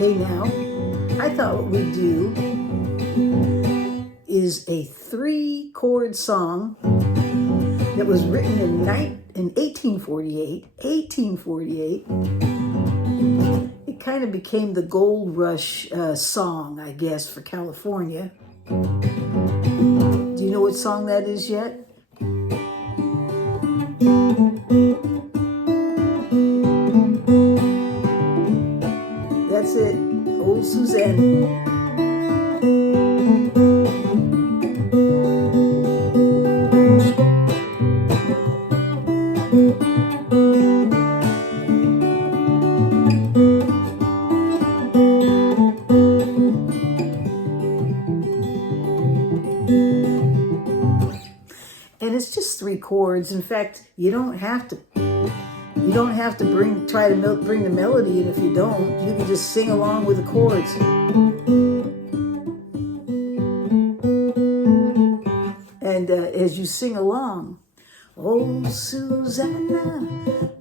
Okay, now, I thought what we'd do is a 3-chord song that was written in 1848. It kind of became the gold rush song, I guess, for California. Do you know what song that is yet? That's it, Oh Susanna. And it's just 3 chords. In fact, you don't have to try to bring the melody in if you don't. You can just sing along with the chords. And as you sing along, oh Susanna,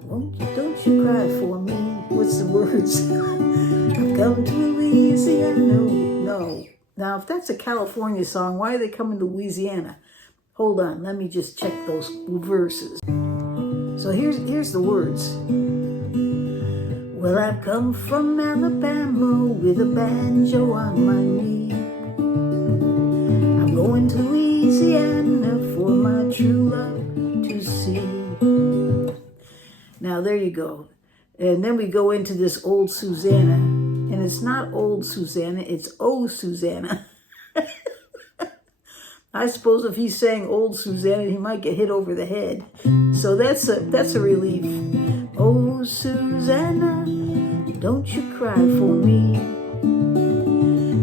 don't you cry for me. What's the words? I've come to Louisiana. No. Now, if that's a California song, why are they coming to Louisiana? Hold on, let me just check those verses. So here's the words. Well, I've come from Alabama with a banjo on my knee. I'm going to Louisiana for my true love to see. Now there you go. And then we go into this Old Susanna. And it's not Old Susanna, it's Oh Susanna. I suppose if he's saying Old Susanna, he might get hit over the head. So that's a relief. Oh Susanna, don't you cry for me,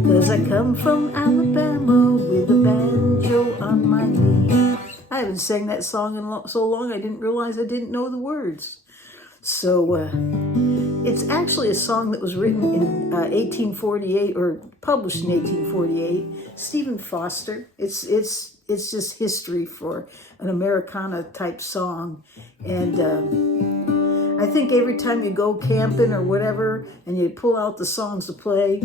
'cause I come from Alabama with a banjo on my knee. I haven't sang that song in so long I didn't realize I didn't know the words. So it's actually a song that was written in 1848 or published in 1848. Stephen Foster. It's just history for an Americana type song. And I think every time you go camping or whatever and you pull out the songs to play,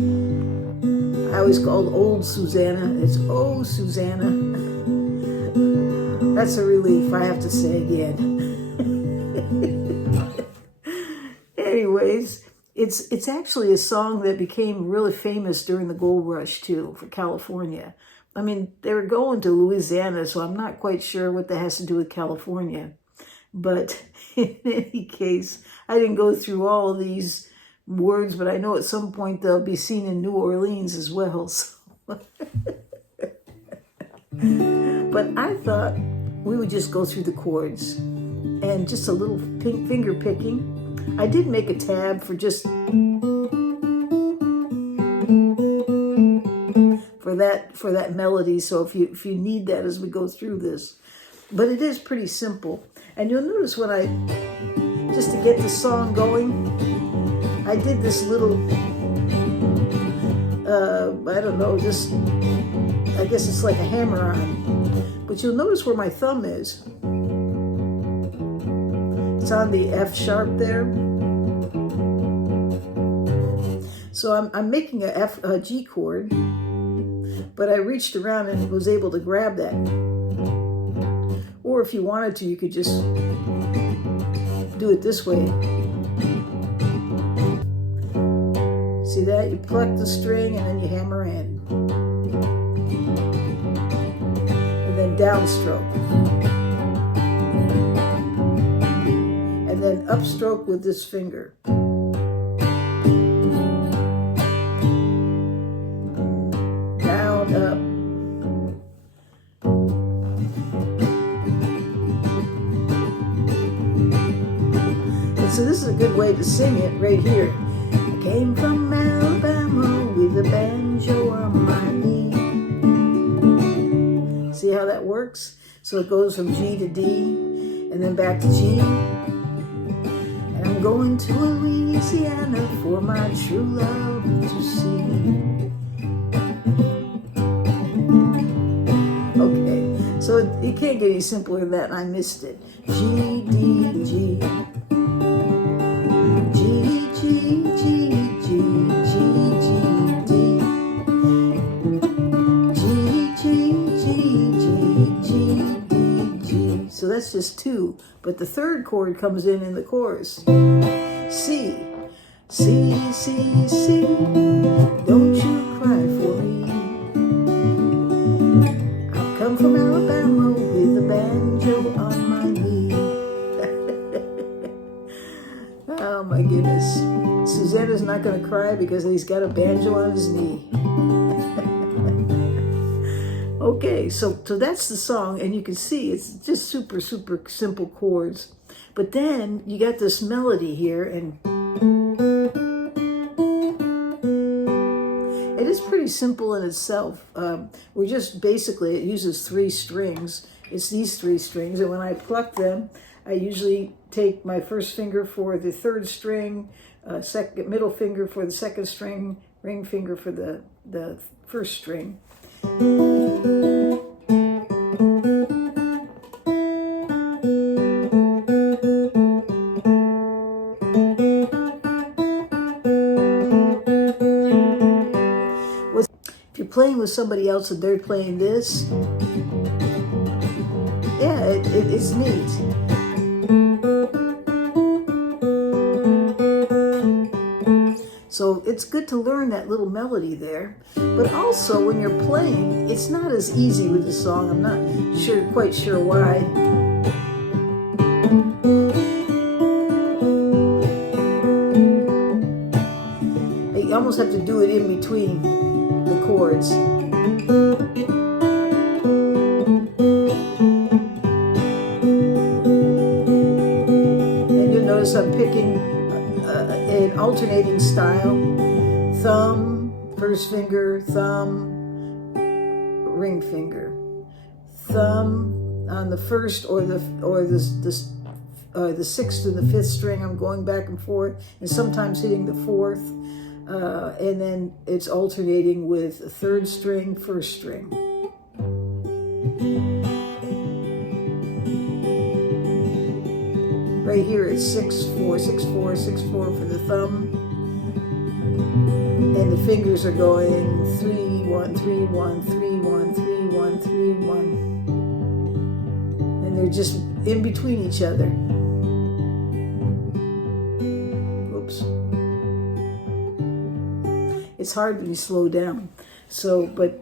I always call it Old Susanna. It's Oh Susanna. That's a relief, I have to say again. Anyways, it's actually a song that became really famous during the gold rush too for California. I mean, they were going to Louisiana, so I'm not quite sure what that has to do with California. But in any case, I didn't go through all of these words, but I know at some point they'll be seen in New Orleans as well. So. But I thought we would just go through the chords and just a little finger picking. I did make a tab for just for that melody, so if you need that as we go through this. But it is pretty simple. And you'll notice when just to get the song going, I did this little I don't know, just I guess it's like a hammer-on. But you'll notice where my thumb is. It's on the F sharp there. So I'm making a G chord, but I reached around and was able to grab that. Or if you wanted to, you could just do it this way. See that? You pluck the string and then you hammer in. And then downstroke. And then upstroke with this finger. Down, up. And so this is a good way to sing it right here. I came from Alabama with a banjo on my knee. See how that works? So it goes from G to D and then back to G. And I'm going to Louisiana for my true love to see. Okay, so it can't get any simpler than that, and I missed it. G, D, G. G, G, G, G, G. this too, but the third chord comes in the chorus. C, C, C, C, don't you cry for me. I've come from Alabama with a banjo on my knee. Oh my goodness. Susanna's not going to cry because he's got a banjo on his knee. Okay, so that's the song, and you can see it's just super, super simple chords. But then you got this melody here, and it is pretty simple in itself. We're just basically, it uses 3 strings. It's these 3 strings, and when I pluck them, I usually take my first finger for the 3rd string, middle finger for the 2nd string, ring finger for the 1st string. If you're playing with somebody else and they're playing this, yeah, it's neat. So it's good to learn that little melody there. But also when you're playing, it's not as easy with the song. I'm not quite sure why. You almost have to do it in between the chords. And you'll notice I'm picking an alternating style. Thumb, first finger, thumb, ring finger. Thumb on the first or the 6th or the 5th string. I'm going back and forth, and sometimes hitting the 4th. And then it's alternating with the 3rd string, 1st string. Right here it's 6/4, 6/4, 6/4 for the thumb. And the fingers are going 3/1, 3/1, 3/1, 3/1, 3/1. And they're just in between each other. Oops. It's hard when you slow down. So, but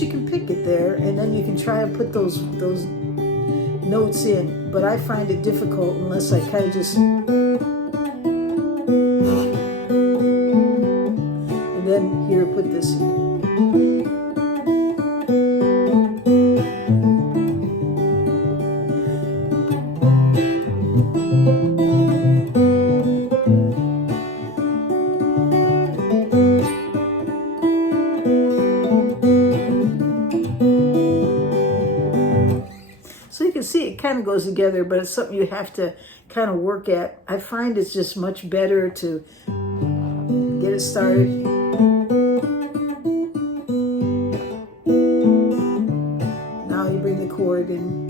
you can pick it there, and then you can try to put those notes in. But I find it difficult unless I kind of just, and then here, put this in. See, it kind of goes together, but it's something you have to kind of work at. I find it's just much better to get it started. Now you bring the chord in.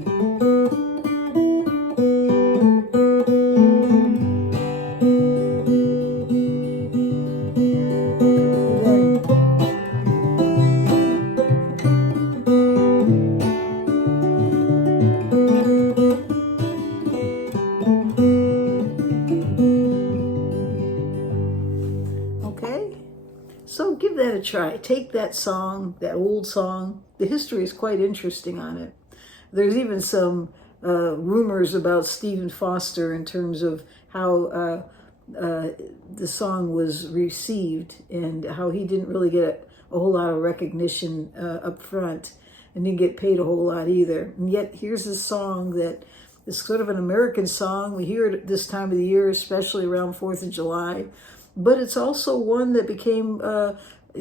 So give that a try. Take that song, that old song. The history is quite interesting on it. There's even some rumors about Stephen Foster in terms of how the song was received and how he didn't really get a whole lot of recognition up front and didn't get paid a whole lot either. And yet here's this song that is sort of an American song. We hear it at this time of the year, especially around 4th of July. But it's also one that became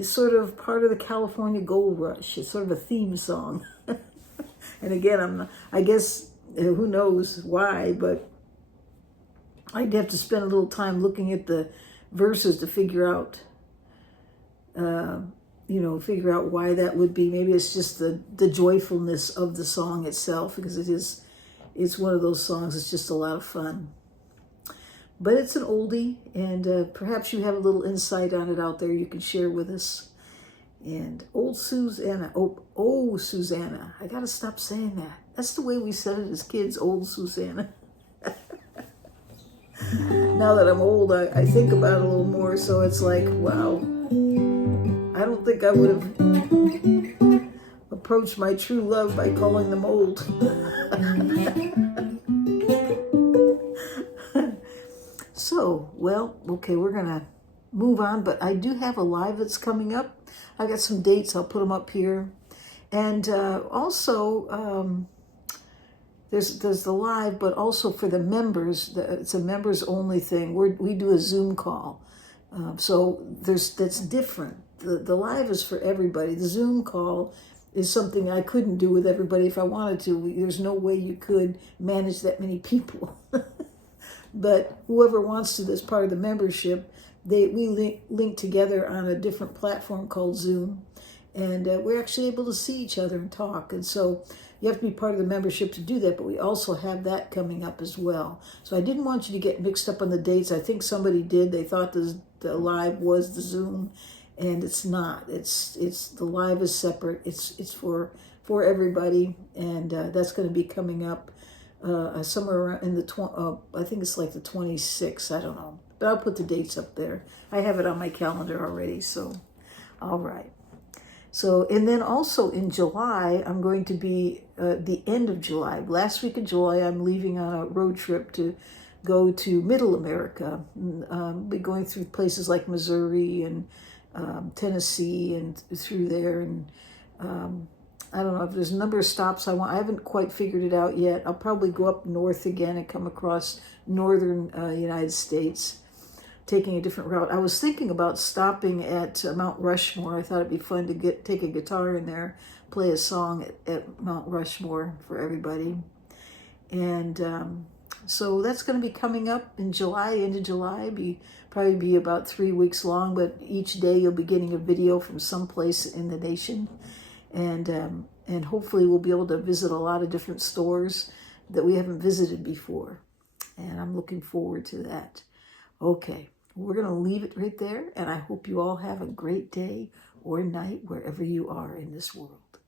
sort of part of the California Gold Rush. It's sort of a theme song. And again, I guess, who knows why, but I'd have to spend a little time looking at the verses to figure out, figure out why that would be. Maybe it's just the joyfulness of the song itself, because it's one of those songs that's just a lot of fun. But it's an oldie, and perhaps you have a little insight on it out there you can share with us. And old Susanna, oh Susanna. I gotta stop saying that. That's the way we said it as kids, old Susanna. Now that I'm old, I think about it a little more, so it's like, wow. I don't think I would have approached my true love by calling them old. So, well, okay, we're going to move on, but I do have a live that's coming up. I got some dates. I'll put them up here. And also, there's the live, but also for the members, it's a members only thing. We do a Zoom call. So that's different. The live is for everybody. The Zoom call is something I couldn't do with everybody if I wanted to. There's no way you could manage that many people. But whoever wants to, as part of the membership, we link together on a different platform called Zoom. And we're actually able to see each other and talk. And so you have to be part of the membership to do that, but we also have that coming up as well. So I didn't want you to get mixed up on the dates. I think somebody did. They thought the live was the Zoom, and it's not. It's the live is separate. It's for everybody, and that's going to be coming up somewhere around in the I think it's like the 26th. I don't know, but I'll put the dates up there. I have it on my calendar already. So, all right. So, and then also in July, I'm going to be, the end of July, last week of July, I'm leaving on a road trip to go to Middle America. Be going through places like Missouri and Tennessee and through there. And I don't know if there's a number of stops I want. I haven't quite figured it out yet. I'll probably go up north again and come across northern United States, taking a different route. I was thinking about stopping at Mount Rushmore. I thought it'd be fun to take a guitar in there, play a song at Mount Rushmore for everybody. And so that's going to be coming up in July, end of July. Probably be about 3 weeks long, but each day you'll be getting a video from someplace in the nation. And hopefully we'll be able to visit a lot of different stores that we haven't visited before. And I'm looking forward to that. Okay, we're going to leave it right there, and I hope you all have a great day or night wherever you are in this world.